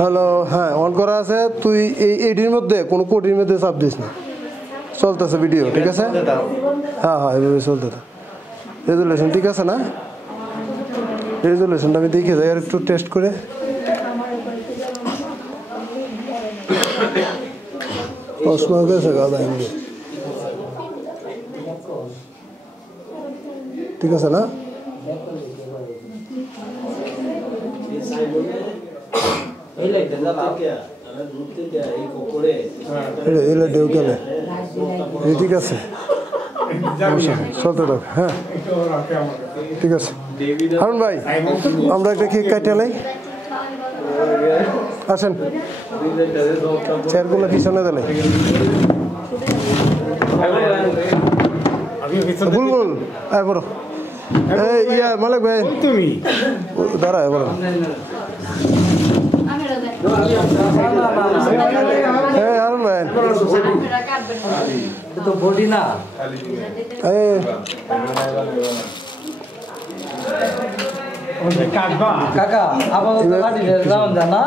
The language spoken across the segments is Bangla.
হ্যালো, হ্যাঁ অন করা আছে। তুই এইটির মধ্যে কোনো কোটির মধ্যে চাপ দিস না, চলতেছে ভিডিও, ঠিক আছে? হ্যাঁ হ্যাঁ, এভাবে চলতে থাক। রেজুলেশন ঠিক আছে না? রেজুলেশনটা আমি দেখে যাই আর একটু টেস্ট করে। ঠিক আছে না? ঠিক আছে, চলতে থাক। হ্যাঁ ঠিক আছে। হারুন ভাই, আমরা একটা কেক কাটে লাই, আসেন। চেয়ারগুলো পিছনে দিলে বুলবুল বলো। ইয়া মালিক ভাই, তুমি দাঁড়া বলো। হ্যাঁ হারুন ভাই, তো বডি না কাকা আপাতত লাঠি যাওয়ান জানা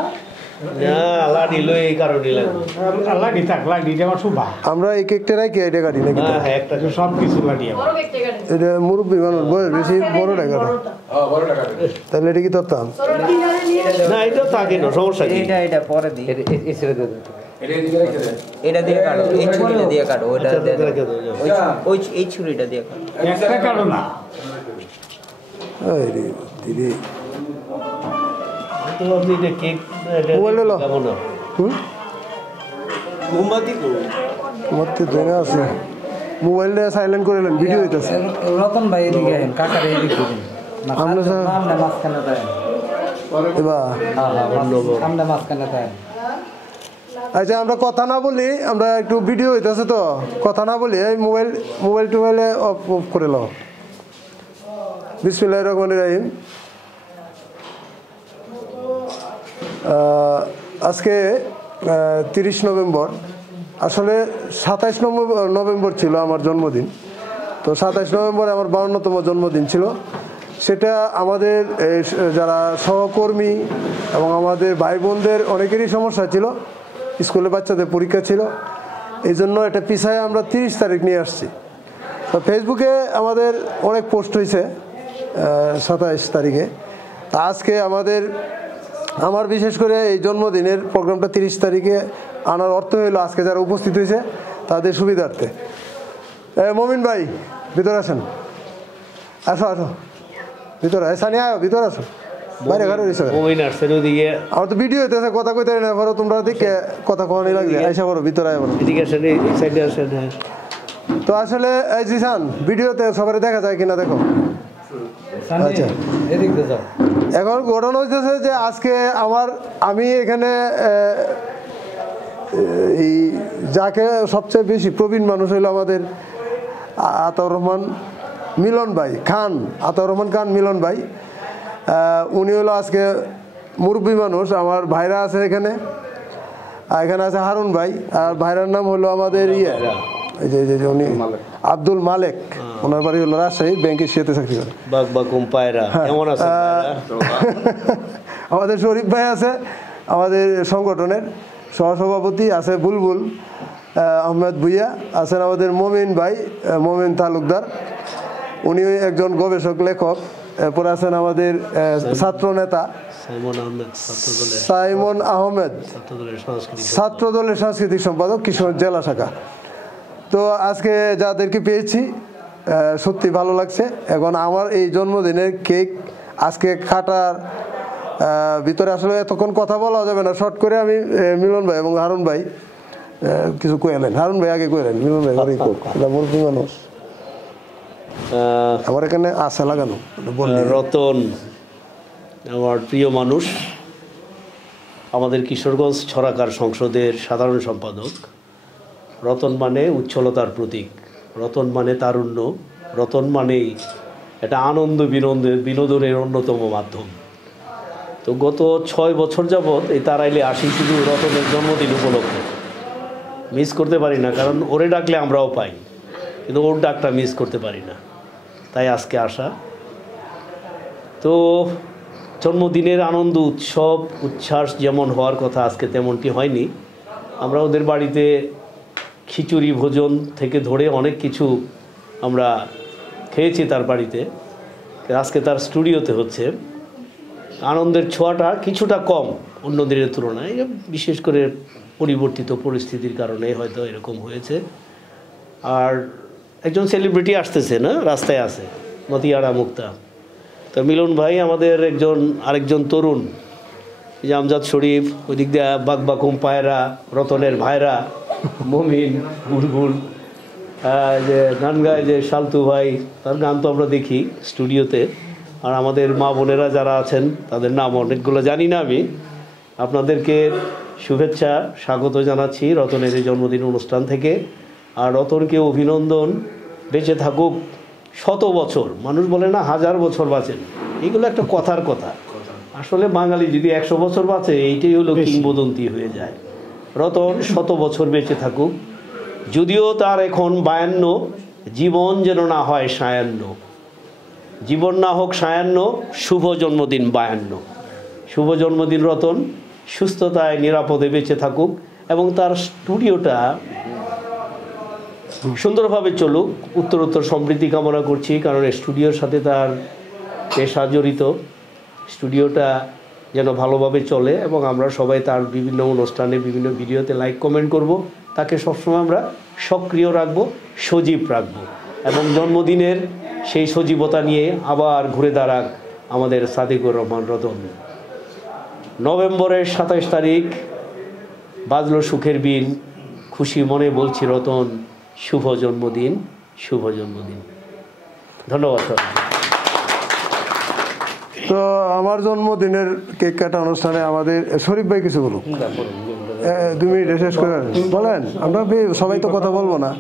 আমরা এই কেকটা রাখি, এটা কাটি নাকি? সবকিছু এটা মুরব্বী মানুষ, বয়স বেশি, বড় টাকা। তাহলে এটা কি ধরতাম না? এটা থাকে না, সমস্যা কি? এটা পরে দিই, এটা দিয়ে কাটো, এই ছুরিটা দিয়ে কাটো, ওইটা ওই এই ছুরিটা দিয়ে কাটো, একটা কাটো না। আরে দিদি তো আপনি এটা কেক মোবাইল লো মোমবাতি তো মতে দেনা আছে, মোবাইলটা সাইলেন্ট করে নেন, ভিডিও হইতাছে। রতন ভাই এদিকে আইন, কাকার এদিকে দিন। আমরা সামনে মাঝখানে দেন, এবার সামনে মাঝখানে দেন। আচ্ছা, আমরা কথা না বলি, আমরা একটু ভিডিও হইতেছে তো, কথা না বলি, এই মোবাইল টোবাইলে অফ করে নাও। বিসমিল্লাহির রহমানির রহিম। আজকে 30 নভেম্বর, আসলে 27 নভেম্বর ছিল আমার জন্মদিন। তো 27 নভেম্বর আমার 52তম জন্মদিন ছিল। সেটা আমাদের যারা সহকর্মী এবং আমাদের ভাই বোনদের অনেকেরই সমস্যা ছিল, স্কুলে বাচ্চাদের পরীক্ষা ছিল, এই জন্য এটা পিছায় আমরা 30 তারিখ নিয়ে আসছি। তো ফেসবুকে আমাদের অনেক পোস্ট হয়েছে 27 তারিখে। তা আজকে আমার বিশেষ করে এই জন্মদিনের প্রোগ্রামটা 30 তারিখে আনার অর্থ হইলো আজকে যারা উপস্থিত হয়েছে তাদের সুবিধার্থে। মমিন ভাই ভিতরে আসেন, আসো আসো ভিতরে, সানি আয় ভিতরে আসো, বাইরে ঘরে আমার তো ভিডিও হইতেছে, কথা কইতে না পারো তোমরা, দেখে কথা কখনই লাগবে, আইসা করো ভিতরে আয় বলো। তো আসলে এই জিসান ভিডিওতে সবাই দেখা যায় কিনা দেখো। আচ্ছা, এখন ঘটনা হইতেছে যে আজকে আমি এখানে এই যাকে সবচেয়ে বেশি প্রবীণ মানুষ হইলো আমাদের আতাউর রহমান মিলন ভাই খান, আতাউর রহমান খান মিলন ভাই। উনি হলো আজকে মুরব্বী মানুষ। আমার ভাইরা আছে এখানে আছে হারুন ভাই, আর ভাইরার নাম হলো আমাদের উনি আব্দুল মালেক, ওনার বাড়ি হলো রাজশাহী, ব্যাংকের সাথে চাকরি করে। আমাদের শরীফ ভাই আছে, আমাদের সংগঠনের সহসভাপতি আছে বুলবুল আহমেদ ভুইয়া, আছেন আমাদের মমিন ভাই, মমিন তালুকদার, উনি একজন গবেষক লেখক। এরপর আছেন আমাদের ছাত্র নেতা সাইমন আহমেদ, ছাত্র দলের সাংস্কৃতিক সম্পাদক, কিশোরগঞ্জ জেলা শাখা। তো আজকে যাদেরকে পেয়েছি সত্যি ভালো লাগছে। এখন আমার এই জন্মদিনের কেক আজকে কাটার ভিতরে আসলে এতক্ষণ কথা বলা যাবে না, শর্ট করে আমি মিলন ভাই এবং হারুন ভাই কিছু কইলেন। হারুন ভাই আগে কইলেন, মিলন ভাই মুরব্বী মানুষ আমার এখানে আশা লাগানো। রতন আমার প্রিয় মানুষ, আমাদের কিশোরগঞ্জ ছড়াকার সংসদের সাধারণ সম্পাদক। রতন মানে উচ্ছলতার প্রতীক, রতন মানে তারুণ্য, রতন মানেই এটা আনন্দ বিনোদনের অন্যতম মাধ্যম। তো গত 6 বছর যাবৎ এই তারাইলে আসি শুধু রতনের জন্মদিন উপলক্ষে, মিস করতে পারি না, কারণ ওরে ডাকলে আমরাও পাই, কিন্তু ওর ডাকটা মিস করতে পারি না, তাই আজকে আসা। তো জন্মদিনের আনন্দ উৎসব উচ্ছ্বাস যেমন হওয়ার কথা আজকে তেমনটি হয়নি। আমরা ওদের বাড়িতে খিচুড়ি ভোজন থেকে ধরে অনেক কিছু আমরা খেয়েছি তার বাড়িতে। আজকে তার স্টুডিওতে হচ্ছে। আনন্দের ছোঁয়াটা কিছুটা কম অন্য দিনের তুলনায়, বিশেষ করে পরিবর্তিত পরিস্থিতির কারণে হয়তো এরকম হয়েছে। আর একজন সেলিব্রিটি আসতেছে না, রাস্তায় আছে, মতিয়ারা মুক্তা। তো মিলন ভাই আমাদের আরেকজন তরুণ, এই যে আমজাদ শরীফ, ওই দিক দিয়ে বাকবাকুম পায়রা, রতনের ভাইরা, মমিন, বুলবুল, যে গান গায় যে শালতু ভাই, তার গান তো আমরা দেখি স্টুডিওতে। আর আমাদের মা বোনেরা যারা আছেন তাদের নাম অনেকগুলো জানি না আমি। আপনাদেরকে শুভেচ্ছা স্বাগত জানাচ্ছি রতনের এই জন্মদিন অনুষ্ঠান থেকে। আর রতনকে অভিনন্দন, বেঁচে থাকুক শত বছর। মানুষ বলে না 1000 বছর বাঁচেন, এইগুলো একটা কথার কথা। আসলে বাঙালি যদি 100 বছর বাঁচে এইটাই হলো কিংবদন্তি হয়ে যায়। রতন শত বছর বেঁচে থাকুক। যদিও তার এখন 52, জীবন যেন না হয় 56, জীবন না হোক 56, শুভ জন্মদিন 52। শুভ জন্মদিন রতন, সুস্থতায় নিরাপদে বেঁচে থাকুক এবং তার স্টুডিওটা সুন্দরভাবে চলুক। উত্তরোত্তর সমৃদ্ধি কামনা করছি, কারণ স্টুডিওর সাথে তার পেশা জড়িত। স্টুডিওটা যেন ভালোভাবে চলে এবং আমরা সবাই তার বিভিন্ন অনুষ্ঠানে বিভিন্ন ভিডিওতে লাইক কমেন্ট করব। তাকে সবসময় আমরা সক্রিয় রাখব, সজীব রাখব এবং জন্মদিনের সেই সজীবতা নিয়ে আবার ঘুরে দাঁড়াক আমাদের সাদিকুর রহমান রতন। নভেম্বরের 27 তারিখ বাজলো সুখের বিন, খুশি মনে বলছি রতন, শুভ জন্মদিন, শুভ জন্মদিন। ধন্যবাদ স্যার। তো আমার জন্মদিনের কেক কাটা অনুষ্ঠানে আমাদের শরীফ ভাই কিছু বলুন। 2 মিনিট শেষ করে বলেন, আমরা সবাই তো কথা বলবো না।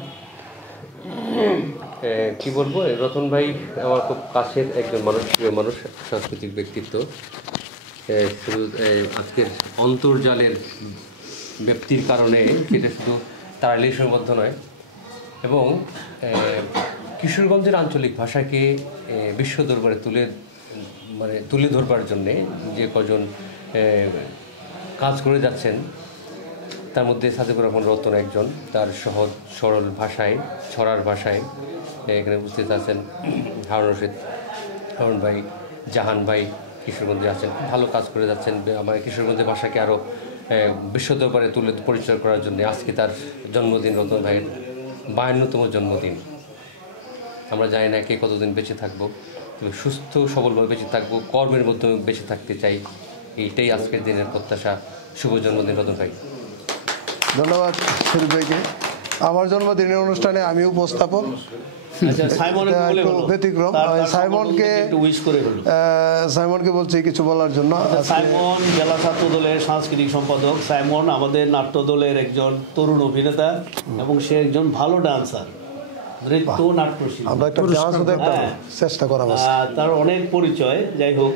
কি বলবো, রতন ভাই আমার খুব কাছের একজন মানুষ, প্রিয় মানুষ, সাংস্কৃতিক ব্যক্তিত্ব। শুধু আজকের অন্তর্জালের ব্যক্তির কারণে সেটা শুধু তার সীমাবদ্ধ নয়, এবং কিশোরগঞ্জের আঞ্চলিক ভাষাকে বিশ্ব দরবারে তুলে ধরবার জন্যে যে কজন কাজ করে যাচ্ছেন, তার মধ্যে সাদিকুর রহমান রতন একজন। তার সহজ সরল ভাষায়, ছড়ার ভাষায় এখানে উপস্থিত আছেন হারুন ভাই, জাহান ভাই কিশোরগঞ্জে আছেন, ভালো কাজ করে যাচ্ছেন আমার কিশোরগঞ্জের ভাষাকে আরও বিশ্ব দরবারে পরিচয় করার জন্য। আজকে তার জন্মদিন, রতন ভাইয়ের 52তম জন্মদিন। আমরা জানি না কে কতদিন বেঁচে থাকবো, তবে সুস্থ সবলভাবে বেঁচে থাকবো, কর্মের মাধ্যমে বেঁচে থাকতে চাই, এইটাই আজকের দিনের প্রত্যাশা। শুভ জন্মদিন রতন ভাই। ধন্যবাদ শরীফ ভাইকে। আমার জন্মদিনের অনুষ্ঠানে আমি উপস্থাপক, ব্যতিক্রম। সাইমনকে বলছি কিছু বলার জন্য। সাইমন জেলা ছাত্র দলের সাংস্কৃতিক সম্পাদক। সাইমন আমাদের নাট্য দলের একজন তরুণ অভিনেতা এবং সে একজন ভালো ডান্সার, নৃত্য নাট্যশিল্পী। আমরা একটা চেষ্টা করা, তার অনেক পরিচয়। যাই হোক,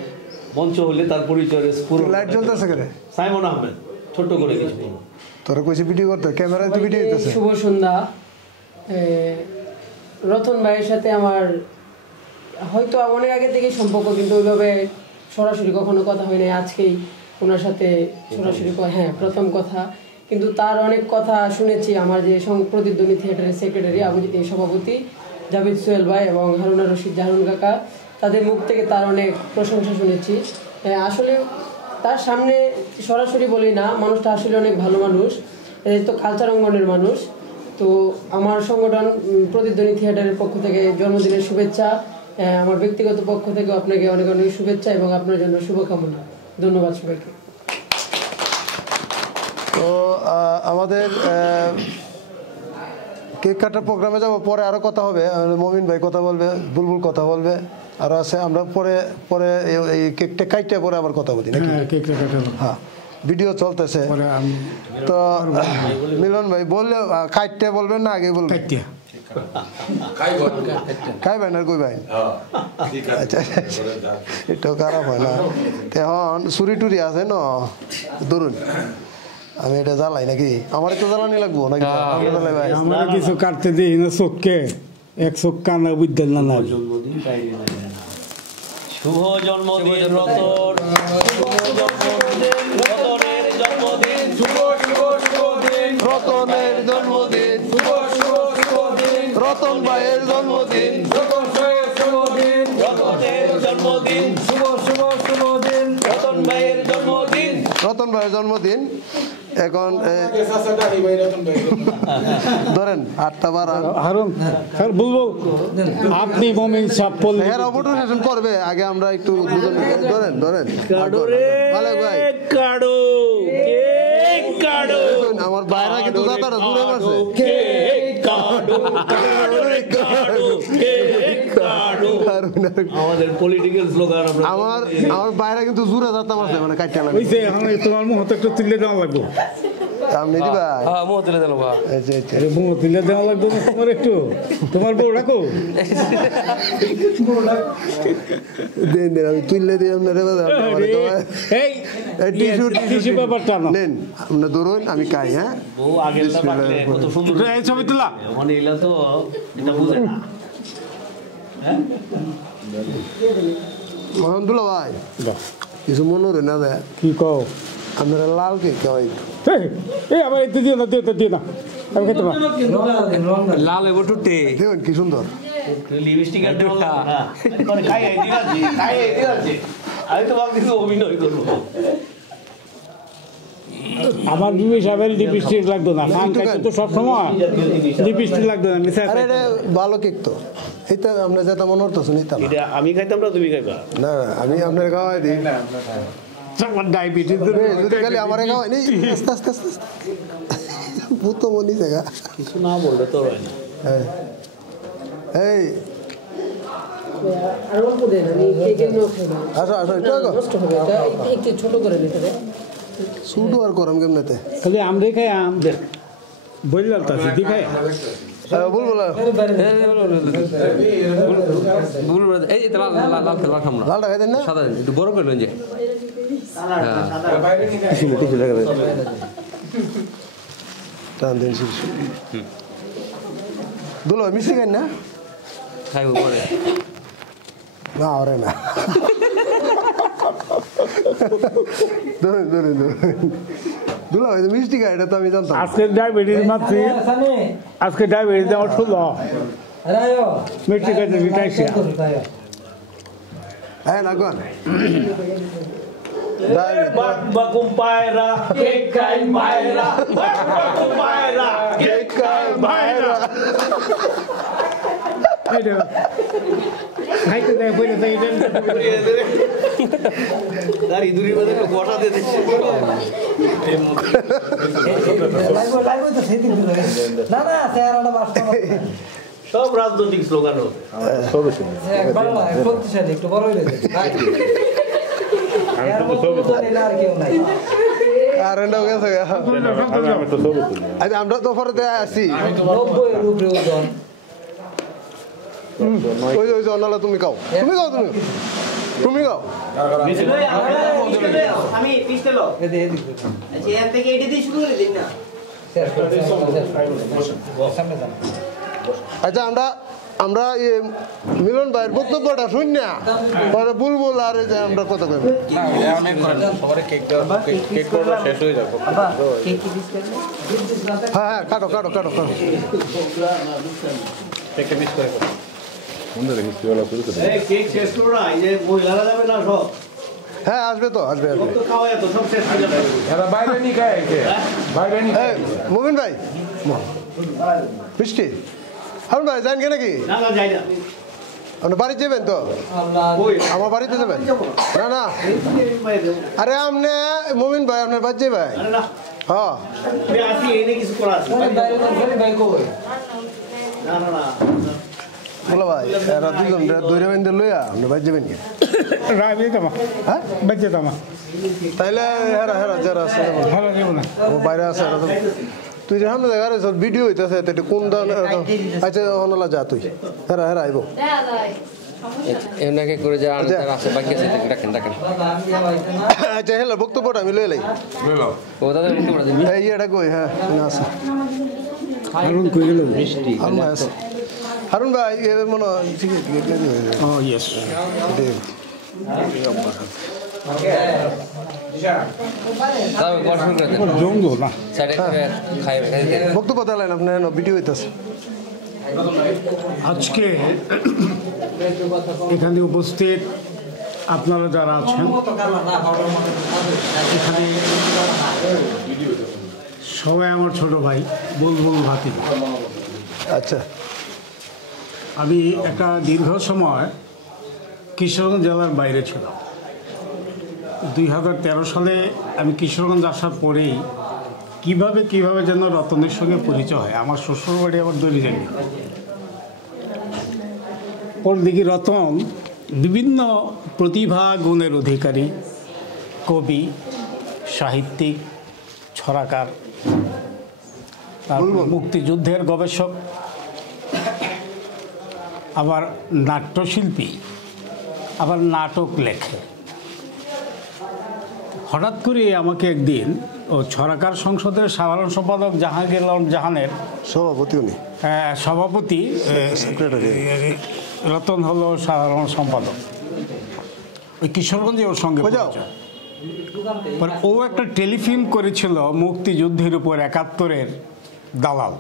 মঞ্চ হলে তার পরিচয় লাইট জ্বলতেছে কেন? সাইমন আহমেদ, ছোট্ট করে কিছু বলুন। তোরা কইছি ভিডিও করতে, ক্যামেরায় তো ভিডিও হইতেছে। শুভ সন্ধ্যা। রতন ভাইয়ের সাথে আমার হয়তো অনেক আগে থেকেই সম্পর্ক, কিন্তু ওইভাবে সরাসরি কখনো কথা হয় নাই। আজকেই ওনার সাথে সরাসরি প্রথম কথা। কিন্তু তার অনেক কথা শুনেছি। আমার যে প্রতিধ্বনি থিয়েটারের সেক্রেটারি, সভাপতি জাভেদ সোহেল ভাই এবং হারুনা রশিদ জাহারুন কাকা, তাদের মুখ থেকে তার অনেক প্রশংসা শুনেছি। আসলে তার সামনে সরাসরি বলি না, মানুষটা আসলে অনেক ভালো মানুষ, তো কালচার অঙ্গনের মানুষ। তো আমার সংগঠন প্রতিধ্বনি থিয়েটারের পক্ষ থেকে জন্মদিনের শুভেচ্ছা, আমার ব্যক্তিগত পক্ষ থেকে আপনাকে অনেক অনেক শুভেচ্ছা এবং আপনার জন্য শুভকামনা। ধন্যবাদ সবাইকে। তো আমাদের কেক কাটার প্রোগ্রামে যাবো, পরে আরো কথা হবে। মমিন ভাই কথা বলবে, বুলবুল কথা বলবে, আরো আছে। আমরা পরে এই কেকটা কাটতে পরে আবার কথা বলি নাকি? হ্যাঁ, ভিডিও চলতেছে। তো মিলন ভাই বললে কাটতে বলবেন না আগে বলবেন? খাইবেন আর কই ভাই? আচ্ছা, এটাও খারাপ হয় না। এখন চুরি টুরি আছে না, ধরুন আমি এটা জ্বালাই নাকি? আমার তো জ্বালানি লাগবো নাকি? ভাই আমরা কিছু কাটতে দিই না, চোখকে এক চোখ কানা বুঝতেন না। শুভ জন্মদিন রতন, রতনের জন্মদিন, রতনের জন্মদিন, রতন ভাইয়ের জন্মদিন, রতনের জন্মদিন, রতন ভাইয়ের জন্মদিন। রতন ভাইয়ের জন্মদিন। এখন ধরেন 8টা বারা হারুন বলবো আপনি মমিন সাহেব বললেন এরা ফটো সেশন করবে, আগে আমরা একটু ধরেন ভাই কাড়ো কেক কাড়ো, আমার বাইরা কিন্তু দাদাটা দূরে মারছে। আমাদের পলিটিক্যাল স্লোগান আমার বাইরে কিন্তু জোরে যাতা মারছে, মানে কাটটা লাগে। ওইছে এখন তোমার মুহূর্তে একটু তুলে দেওয়া লাগবে। আপনি দিবা হ্যাঁ মুখ তুলে দিল বা আরে মুহ তুলে দেওয়া লাগবে না তোমার একটু, তোমার বউ রাখো দেন আমি তুললে দিই আপনারে এই টিস্যু পেপারটা নাও। নেন আপনি ধরুন, আমি খাই। হ্যাঁ বউ আগেরটা পারলে কত সুন্দর এই ছবি তোলা মানে এগুলা তো এটা বুঝে না। হ্যাঁ মোহাম্মদুল্লাহ ভাই কিছু মনে রে না দেয় কি কও আপনারা লাল কে খাওয়াই এই আবার এতে দিও না দিও না আমি খেতে পারবো লাল এবার টুটে দেখুন কি সুন্দর। লিপস্টিক আর ডোলা না মানে খাই দিলাছি আমি তো ভাবছি অভিনয় করবো। আমার বিবি সাহেবের লিপস্টিক লাগতো না, খান খাইতে তো সবসময় লিপস্টিক লাগতো না। আরে এটা ভালো কেক তো, এইটা আমরা যেটা মনে করতেছি নিতাম না। এটা আমি খাইতাম না তুমি খাইবা না আমি আপনার খাওয়াই দিই, ডায়াবেটিস যদি খালি আমার খাওয়াই নি আস্তে আস্তে আস্তে ভূত মনি জায়গা কিছু না বললে তো হয় না। এই আর অল্প দেন, আমি কেকের নাও খাইবো। আসো আসো একটু আগো নষ্ট হবে, এটা একটু ছোট করে দিতে হবে। শুটু আর করাম কেমনেতে খালি আমরে খাই আম দেখ বললাম তা সিদ্ধি খাই বলবো এই লাল লাল লাল লাল খাম না লালটা খাইতেন না সাদা একটু বড় করে লইন যে টান দিন দুলো মিষ্টি খাই না খাইব পরে না ওরে না ধরুন ধরুন ধরুন দুলো ভাই মিষ্টি খাই, এটা তো আমি জানতাম। আজকে ডায়াবেটিস মাত্রী, আজকে ডায়াবেটিস আমার 16 মিষ্টি খাইতে দিতাইছি। হ্যাঁ না গন Bakum paira, kekai paira, bakum paira, kekai paira. খাইতে দেয় বলে তাই দেন Dari duri mane ko gota de diche. Live তো সেদিন দিল না না চেহারাটা বাস্তব সব রাজনৈতিক স্লোগান হবে। একবার না শক্তিশালী একটু বড় হয়ে গেছে আর কেউ নাই আর এন্ড গেছে আচ্ছা আমরা তো পরে আসি 90 এর উপরে ওজন ওই ওই অনালা তুমি খাও তুমি খাও আমি পিছলো এদিকে আচ্ছা এর থেকে এটি দিয়ে শুরু করে দিন না সামনে যান আচ্ছা আমরা মিলন ভাইয়ের বক্তব্যটা শুন না পরে বুলবুল আর যে আমরা কথা কই হ্যাঁ কাটো এই কেক শেষ করো না, এই যে মহিলারা যাবে না সব। হ্যাঁ আসবে তো সব তো খাওয়াই তো সব শেষ হয়ে যাবে। এই, মুমিন ভাই মিষ্টি হারুন ভাই যান কে নাকি না না যাই না। আপনি বাড়ি যাবেন তো ওই আমার বাড়িতে যাবেন না আরে আপনি মুমিন ভাই আপনার বাড়ি যাবেন আরে না হ্যাঁ আমি আসি এনে কিছু করা আছে। না না না বলো ভাই এরা দুজন দৈরা বেঁধে লইয়া আপনি বাড়ি যাবেন কি হ্যাঁ বেঁচে তামা তাইলে হেরা যারা আছে ভালো দেবো না ও বাইরে আছে এরা তো তুই যখন দেখা রে ভিডিও হইতেছে এটা কোন আচ্ছা অনলা যা তুই হেরা আইব এনাকে করে যা আনতার আছে বাকি আছে ডাকেন আচ্ছা হেলা বক্তব্যটা আমি লই লাই ও দাদা একটু বড় দিন এই এটা কই হ্যাঁ না আছে হারুন কই গেল মিষ্টি হারুন ভাই আছে হারুন ভাই এ মনে হয় ঠিক আছে ও ইয়েস জমলো না। বক্তব্য দিলেন আপনি ভিডিও হইতেছে। আজকে এখানে উপস্থিত আপনারা যারা আছেন, এখানে সবাই আমার ছোট ভাই, বুলবুল ভাতিজা। আচ্ছা, আমি একটা দীর্ঘ সময় কিশোরগঞ্জ জেলার বাইরে ছিলাম। 2013 সালে আমি কিশোরগঞ্জ আসার পরেই কিভাবে যেন রতনের সঙ্গে পরিচয় হয়। আমার শ্বশুরবাড়ি আবার দড়িজানি। ওর দিকে রতন বিভিন্ন প্রতিভা গুণের অধিকারী, কবি, সাহিত্যিক, ছড়াকার, তারপর মুক্তিযুদ্ধের গবেষক, আবার নাট্যশিল্পী, আবার নাটক লেখে। হঠাৎ করে আমাকে একদিন ও ছড়াকার সংসদের সাধারণ সম্পাদক জাহাঙ্গীর আলম জাহানের সভাপতি রতন হলো সাধারণ সম্পাদক, ওই কিশোরগঞ্জে ওর সঙ্গে ও একটা টেলিফিল্ম করেছিল মুক্তিযুদ্ধের উপর, 71-এর দালাল।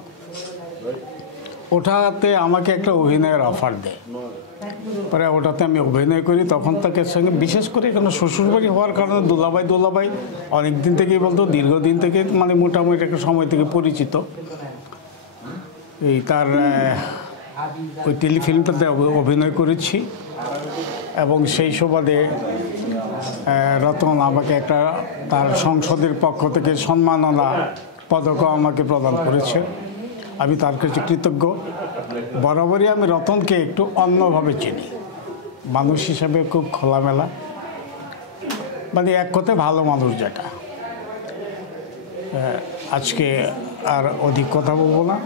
ওটাতে আমাকে একটা অভিনয়ের অফার দেয়। পরে ওটাতে আমি অভিনয় করি। তখন তাকে সঙ্গে বিশেষ করে এখানে শ্বশুরবাড়ি হওয়ার কারণে দুলাভাই অনেক দিন থেকেই বলতো, দীর্ঘদিন থেকে, মানে মোটামুটি একটা সময় থেকে পরিচিত। এই তার ওই টেলিফিল্মটাতে অভিনয় করেছি এবং সেই সুবাদে রতন আমাকে একটা তার সংসদের পক্ষ থেকে সম্মাননা পদকও আমাকে প্রদান করেছে। আমি তার কাছে কৃতজ্ঞ। বরাবরই আমি রতনকে একটু অন্যভাবে চিনি, মানুষ হিসাবে খুব খোলামেলা, মানে এক কথায় ভালো মানুষ যেটা। আজকে আর অধিক কথা বলবো না,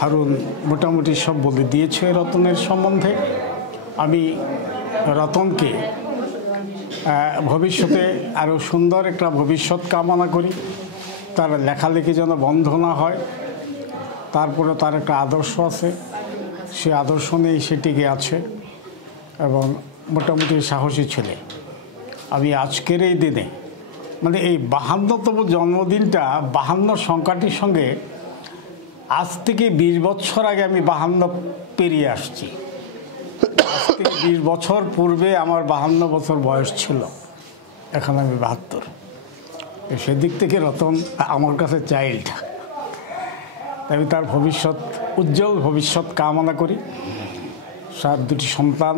হারুন মোটামুটি সব বলে দিয়েছে রতনের সম্বন্ধে। আমি রতনকে ভবিষ্যতে আরও সুন্দর একটা ভবিষ্যৎ কামনা করি। তার লেখালেখি যেন বন্ধ না হয়। তারপরে তার একটা আদর্শ আছে, সে আদর্শ নিয়েই সে টিকে আছে এবং মোটামুটি সাহসী ছেলে। আমি আজকের এই দিনে, মানে এই 52তম জন্মদিনটা, 52 সংখ্যাটির সঙ্গে আজ থেকে 20 বছর আগে আমি 52 পেরিয়ে আসছি। আজ থেকে 20 বছর পূর্বে আমার 52 বছর বয়স ছিল, এখন আমি 72। সেদিক থেকে রতন আমার কাছে চাইল্ড। আমি তার ভবিষ্যৎ, উজ্জ্বল ভবিষ্যৎ কামনা করি। 2টি সন্তান,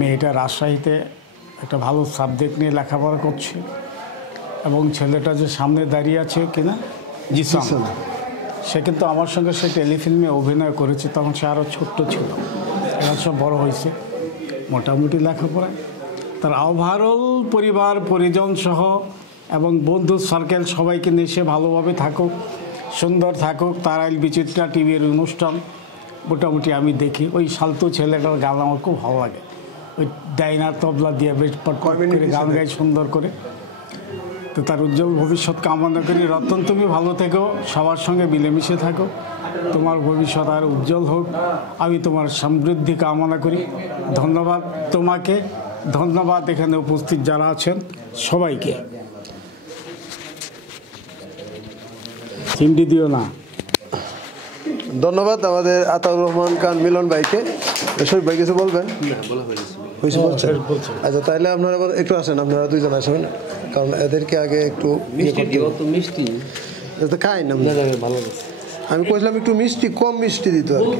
মেয়েটা রাজশাহীতে একটা ভালো সাবজেক্ট নিয়ে লেখাপড়া করছে এবং ছেলেটা যে সামনে দাঁড়িয়ে আছে কিনা জিসান, সে কিন্তু আমার সঙ্গে সে টেলিফিল্মে অভিনয় করেছে, তখন সে আরও ছোট্ট ছিল। এখন সব বড় হয়েছে, মোটামুটি লেখাপড়ায়। তার ওভারঅল পরিবার পরিজন সহ এবং বন্ধু সার্কেল সবাইকে নিয়ে সে ভালোভাবে থাকুক, সুন্দর থাকুক। তারাইল বিচিত্রা টিভির অনুষ্ঠান মোটামুটি আমি দেখি। ওই শালতু ছেলেটার গান আমার খুব ভালো লাগে। ওই ডাইনার তবলা দিয়ে বেশ পট করে গান গায় সুন্দর করে। তো তার উজ্জ্বল ভবিষ্যৎ কামনা করি। রতন, তুমি ভালো থেকো, সবার সঙ্গে মিলেমিশে থাকো, তোমার ভবিষ্যৎ আর উজ্জ্বল হোক। আমি তোমার সমৃদ্ধি কামনা করি। ধন্যবাদ তোমাকে, ধন্যবাদ এখানে উপস্থিত যারা আছেন সবাইকে। চিমটি দিও না। ধন্যবাদ আমাদের আতাউর রহমান খান মিলন ভাইকে। শরীফ ভাই কিছু বলবেন? আচ্ছা, তাহলে আপনারা আবার একটু আসেন, আপনারা দুইজন আসবেন, কারণ এদেরকে আগে একটু মিষ্টি খাই না। আমি কইছিলাম একটু মিষ্টি, কম মিষ্টি দিত আর কি।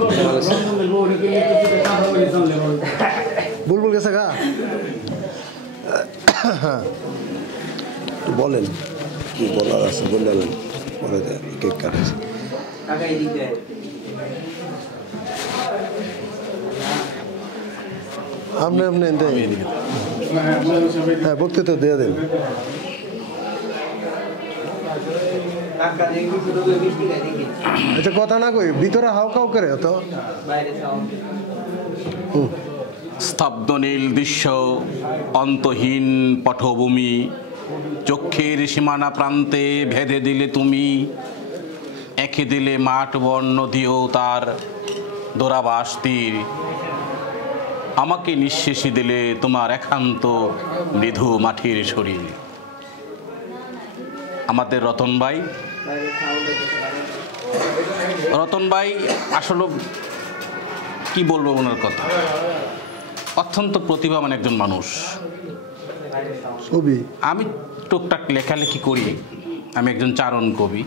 বুলবুল গেছে গা, বলেন কি বলার আছে বললেন, পরে কেক কাটাছে। আপনি হ্যাঁ বক্তৃতা দিয়ে দেন। আচ্ছা, কথা না কই, ভিতরে হাও কাউ করে তো। স্তব্ধ নীল দৃশ্য, অন্তহীন পটভূমি, চক্ষের সীমানা প্রান্তে ভেদে দিলে তুমি, এঁকে দিলে মাঠ বন নদী ও তার দোরাবাস তীর। আমাকে নিঃশেষে দিলে তোমার একান্ত মৃদু মাটির শরীর। আমাদের রতন ভাই আসলে কি বলবো ওনার কথা, অত্যন্ত প্রতিভাবান একজন মানুষ। আমি টুকটাক লেখালেখি করি, আমি একজন চারণ কবি,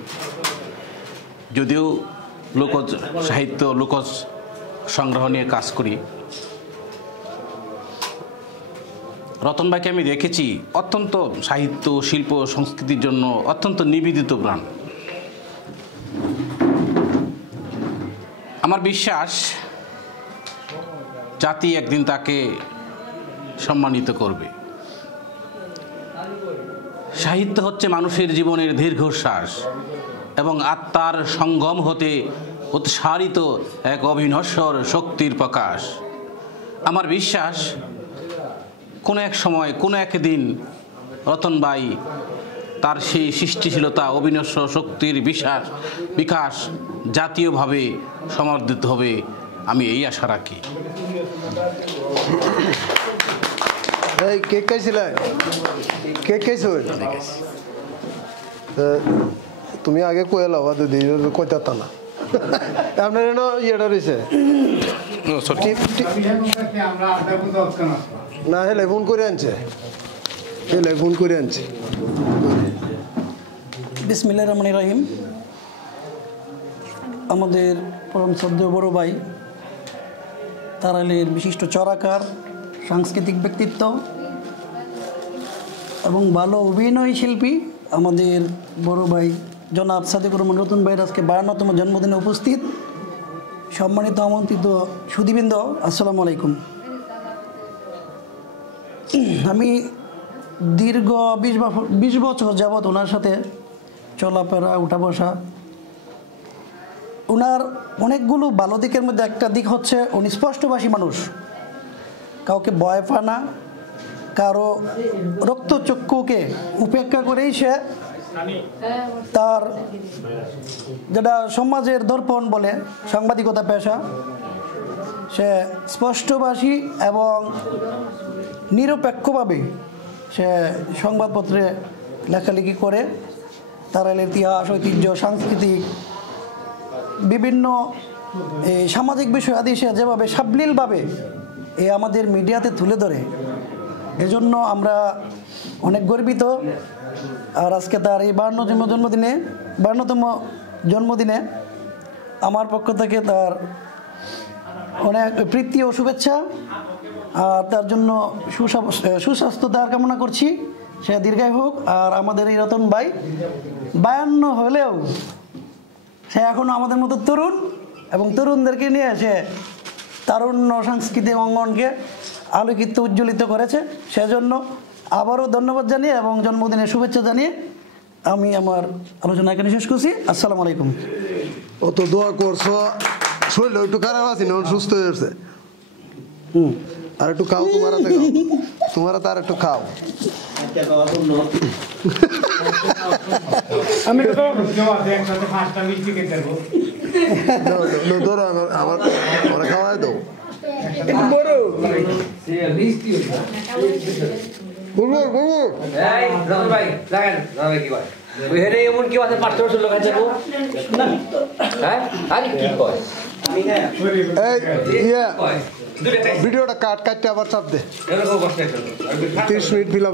যদিও লোকজ সাহিত্য লোকজ সংগ্রহ নিয়ে কাজ করি। রতন ভাইকে আমি দেখেছি অত্যন্ত সাহিত্য শিল্প সংস্কৃতির জন্য অত্যন্ত নিবেদিত প্রাণ। আমার বিশ্বাস জাতি একদিন তাকে সম্মানিত করবে। সাহিত্য হচ্ছে মানুষের জীবনের দীর্ঘশ্বাস এবং আত্মার সঙ্গম হতে উৎসারিত এক অবিনশ্বর শক্তির প্রকাশ। আমার বিশ্বাস কোনো এক সময় কোনো একদিন রতন ভাই তার সেই সৃষ্টিশীলতা অবিনশ্বর শক্তির বিকাশ জাতীয়ভাবে সমর্থিত হবে, আমি এই আশা রাখি। কেক খাইছিলে? কেক খাইছো? তুমি আগে কয়ে লাও, দিদি কইতা না আপনার ইয়েটা রয়েছে না, হেলে ফোন করে আনছে, বিসমিল্লাহির রহমানির রহিম। আমাদের পরম শ্রদ্ধেয় বড় ভাই, তারাইলের বিশিষ্ট চরাকার, সাংস্কৃতিক ব্যক্তিত্ব এবং ভালো অভিনয় শিল্পী আমাদের বড় ভাই জনাব সাদেকুর রহমান রতন ভাইয়ের আজকে 52তম জন্মদিনে উপস্থিত সম্মানিত আমন্ত্রিত সুধীবৃন্দ, আসসালামু আলাইকুম। আমি দীর্ঘ 20 বছর যাবৎ ওনার সাথে চলাফেরা উঠা বসা। ওনার অনেকগুলো ভালো দিকের মধ্যে একটা দিক হচ্ছে উনি স্পষ্টভাষী মানুষ, কাউকে ভয় পায় না, কারো রক্তচক্ষুকে উপেক্ষা করেই সে তার যেটা সমাজের দর্পণ বলে সাংবাদিকতা পেশা, সে স্পষ্টভাষী এবং নিরপেক্ষভাবে সে সংবাদপত্রে লেখালেখি করে তারাইলের ইতিহাস, ঐতিহ্য, সাংস্কৃতিক বিভিন্ন সামাজিক বিষয় আদি সে যেভাবে সাবলীলভাবে আমাদের মিডিয়াতে তুলে ধরে, এজন্য আমরা অনেক গর্বিত। আর আজকে তার এই 52তম জন্মদিনে আমার পক্ষ থেকে তার অনেক প্রীতি ও শুভেচ্ছা, আর তার জন্য সুস্বাস্থ্য তার কামনা করছি, সে দীর্ঘায়ু হোক। আর আমাদের এই রতন ভাই 52 হলেও সে এখনও আমাদের মতো তরুণ, এবং তরুণদেরকে নিয়ে সে তারুণ্য সাংস্কৃতিক অঙ্গনকে আলোকিত উজ্জ্বলিত করেছে। সেজন্য আবারও ধন্যবাদ জানিয়ে এবং জন্মদিনের শুভেচ্ছা জানিয়ে আমি আমার আলোচনা এখানে শেষ করছি। আসসালামু আলাইকুম। অত দোয়া করছো, শরীর একটু খারাপ আছে না, সুস্থ হয়ে যাচ্ছে। আর একটু খাও, তোমার আর একটু খাও। আমি ধরো আমার খাওয়াই দাও। ভিডিওটা কাটতে আবার চাপ দে, 30 মিনিট ফিল